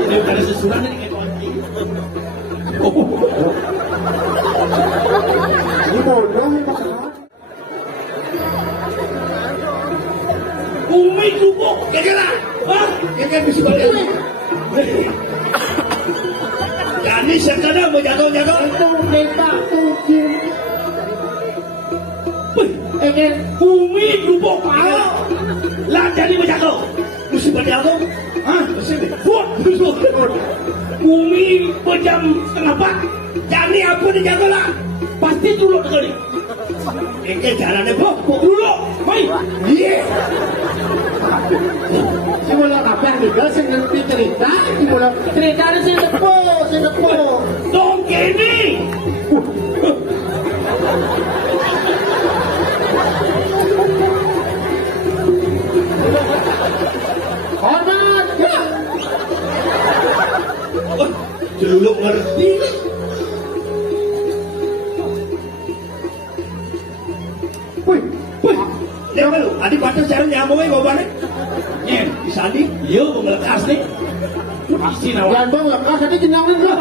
Ini bukan susulan ini kayak kunci. Ini bodoh ya Pak. Umi lubuk, kira-kira. Hah? Kira-kira bisa balik. Jadi sekadar mau jatuh-jatuh. Itu kita tujuh. Umi lubuk pala. Lah jadi mau jatuh. Mesti balik aku. Hah? Mesti buat. Umi pejam setengah 4. Jadi apa dia jatuh lah. Pasti dulu sekali. Ini jalannya bok dulu. Baik. Iya. Si mula kabeh juga sing ngerti cerita, si mula ceritane sing tepo. Dong kene. Hormat ya. Jeluluk ngerti. Wih. Dia malu, adik batas cara nyamuknya kau balik. Nyen, bisa di, iya melekas nih. Pasti nawar. Yan bang lekas tadi jenangin lah.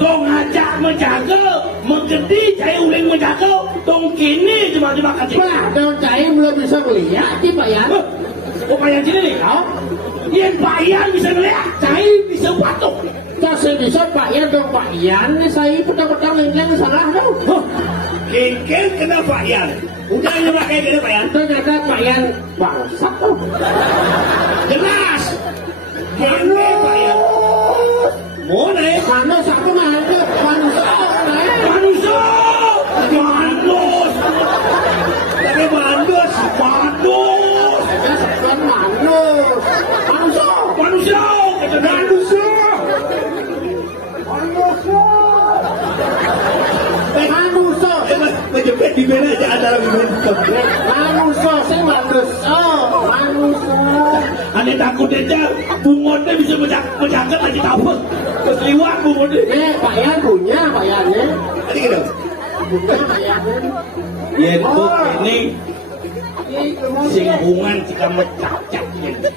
Dong ngajak menjaga, menggedi saya uling menjaga. Dong kini cuma kasih. Bah, daun cair belum bisa melihat di Pak Yan. Oh Pak Yan sini nih, kau? Yang Pak Yan bisa melihat, cair bisa batuk. Kasih bisa Pak Yan dong Pak Yan. Saya petang-petang lengkeng salah dong. Kengkeng kena Pak Yan. Udah nyoba kayak gini Pak Yan. Ternyata Pak Yan bangsat tuh. Jelas. Kene Pak Yan. Mau naik? Mana satu naik? Manusia naik. Manusia. Mandus. Tapi mandus. Mandus. Bukan manus. Manusia. Manusia. Manusia. Manusia. Menjepit di bela aja antara bibir. Manusia sih manusia. Manusia. Ane takut aja bungonnya bisa menjaga lagi tahu. Kesliwat bungonnya. Pak Yan punya Pak Yan ya. Tadi gitu. Punya Pak Yan. Ya itu ini singgungan jika mencacak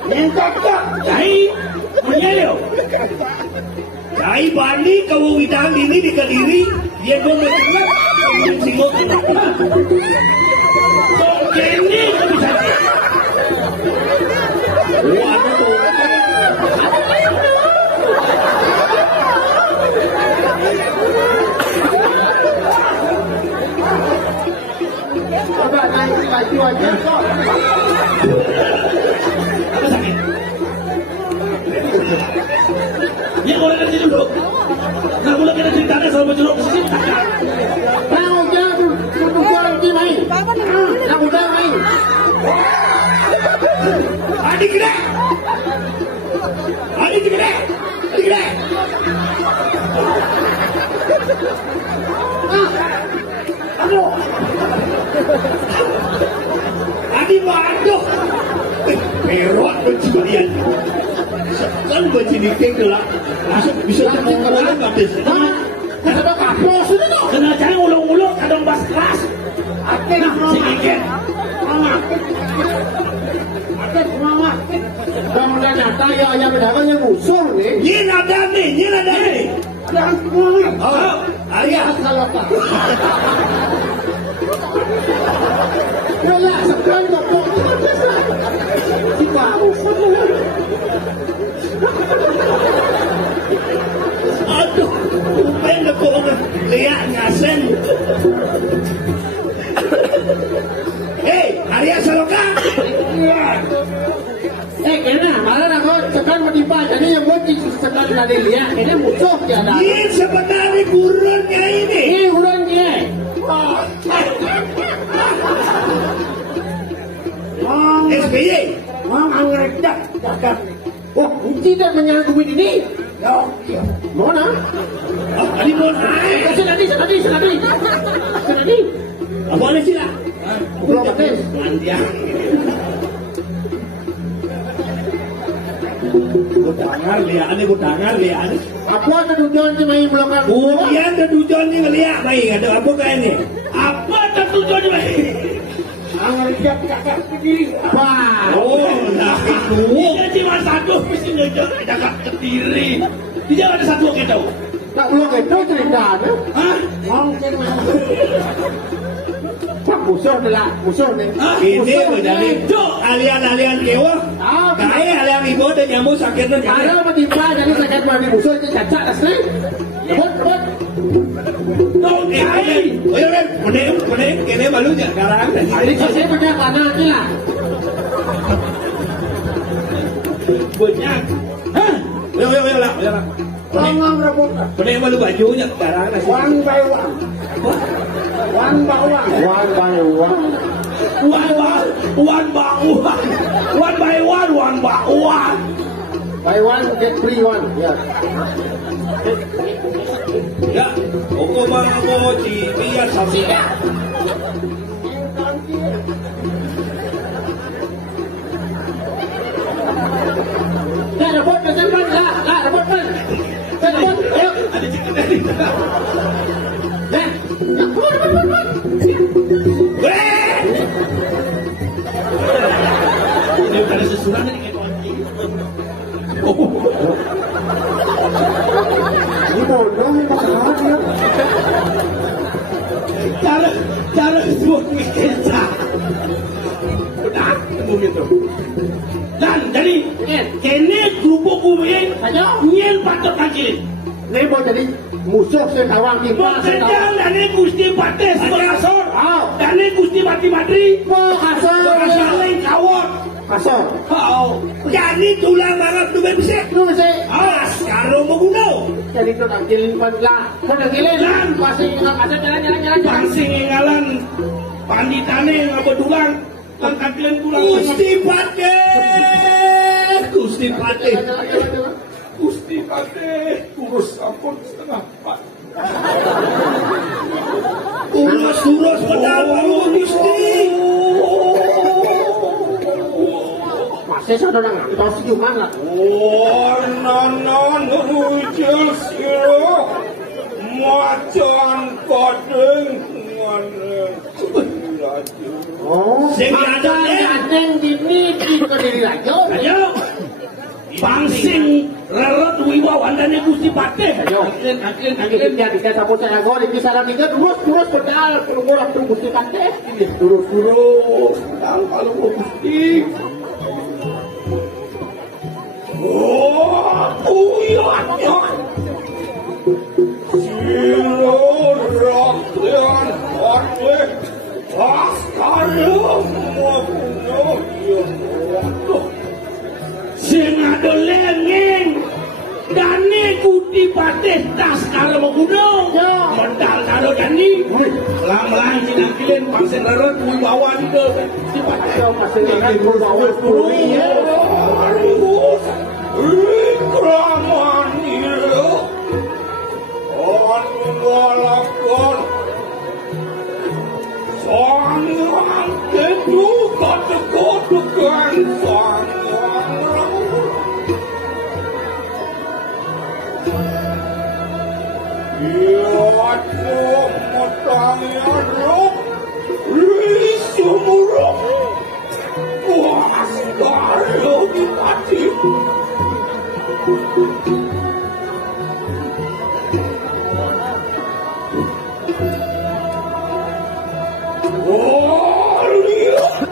yang cacak. Jai punya lo. Jai Bani kau widang ini di Kediri dia mau menjaga singgung. So ini bisa. Wah, Coba naik lagi aja kok. apa sakit? Ya kalau nanti dulu, nggak boleh kita ceritanya sama jeruk ke sini. Tahu aja duduk orang di main. Nak udah main. Adik gede, adik gede, adik gede. Aduh, adik waduh, merot pencurian. Kan bercilik gelap, langsung bisa terkenal batis. Ada kaplos itu tuh. Kena jangan ulung-ulung, kadang bas kelas. Akhir Nah, sedikit. mama. Akhir mama. Dan ternyata ya yang berdagang yang musuh nih. Nyin ada nih. Dan mama. Oh, Arya. Kalau tak. Ya sekarang kok. Si baru. Aduh, pengen kok lihat ngasen. Hei, Arya Saloka. Kena, malah aku sekarang menipa. Jadi yang buat sekarang tadi lihat, ini musuh tiada. Ini sebenarnya gurunnya ini. Ini urangnya. SBY. Anggrek dah. Oh, tidak menyerang duit ini. Mana? Oh, tadi mau naik. Senadi. Apa sih lah? Belum betul. Mandia. Gudangar lihat. Apa ada tujuan cuma yang belakang? Kemudian ada tujuannya ngeliat baik. Ada apa kayak ini? Apa ada tujuannya baik? Angin siap kakak Kediri. Wah. Oh, nah itu. Ini cuma satu mesti ngejak kakak Kediri. Di Jawa ada satu kita. Tak belum itu cerita ada. Hah? Mungkin. Pak musuh adalah musuh nih. Ini menjadi alian-alian kewa. Kaya alian ibu dan nyamuk sakit dan Kalau bertimpa jadi sakit mandi musuh itu cacat asli. Rebut. Dong, kaya. Meneng, kene malunya. Sekarang. Ini saya punya tanah ini lah. Banyak. Hah? Yo lah. Ngomong rebut. Meneng malu bajunya sekarang. One by one. One by one. One by one. One by one. Buy one get free one. Ya. Ya, hukum mau biar saksinya. Dah rebut macam mana? Lah rebut kan. Rebut. Ayo. Ada cerita dari sana. Dah. Ini bukan ada sesuatu nih kayak kunci. Ini bodoh ini masalah. Cara semua kita. Udah, tunggu gitu. Dan jadi kene kerupuk kumen, nyen patut kaki. Ini mau jadi musuh sekawang timpa. Sedang dan ini Gusti Pates kasor. Dan ini Gusti Mati Madri. Kasor. Lain kawat. Kasor. Jadi tulang mangap tu bisa. Lu mesti. Sekarang mau guna. Jadi tu nak kilin lah. Mana kilin lah. Masih ada jalan. Pangsing ngalan. Panditane ngapa tulang. Angkat kilin tulang. Gusti Pates. Gusti Pates. Urus ampun setengah pak. Urus pedal baru Gusti. Masih ada orang tahu sejuman lah. Nanan rujul siro macan padeng sing ada Adeng dini di Kediri Rajo. ayo pangsing rerot wibawan dan Gusti Pates. Ayo. Akhirnya dia dikasih sabut saya gol di kisaran tiga terus pedal terus Gusti Pates. Terus kalau Gusti. Iya. Silo rakyat partai Askarum sing ada lengeng dane Gusti Pates Askarum gunung mental karo dani lang-lang cinangkilen pangsing rerot wibawa itu si Pates Masih dengan bawa ya harus ikraman itu walakon sangat tentu kata-katakan sangat ya matanya rok risumurok Askaro dipati lihat